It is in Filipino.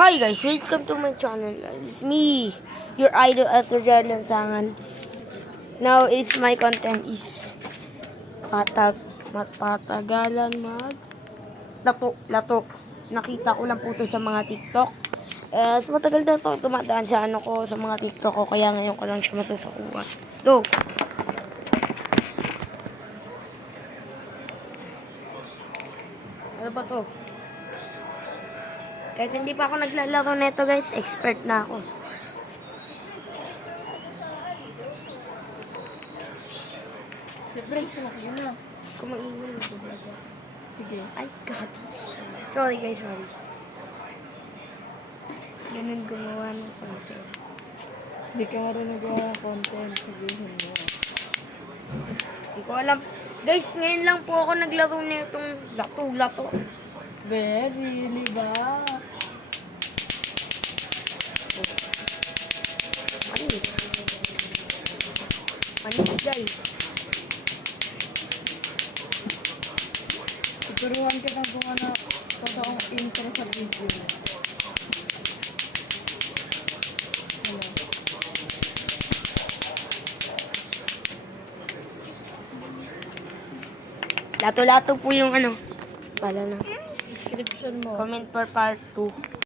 Hi guys, welcome to my channel. It's me, your idol Astrojan Lansangan. Now it's my content is magpatagalan lato. Nakita ko lang po ito sa mga TikTok. So matagal na ito tumadaan sa sa mga TikTok ko, kaya ngayon ko lang siya masusukuan. Go! Ano ba to? Kahit hindi pa ako naglalaro nito guys, expert na ako. Siyempre, sumaki na. Kumaingay ako ba? Sige. Ay, God. Sorry guys, sorry. Ganun gumawa ng content. Hindi ka marunong gawa ng content. Sabihin mo. Hindi ko alam. Guys, ngayon lang po ako naglaro na itong lato. Really ba? Manis. Manis guys. Tuturuan kita kung ano totoong intro sa video. Hello. Lato-lato po yung ano. Pala na. Description mo. Comment for part 2.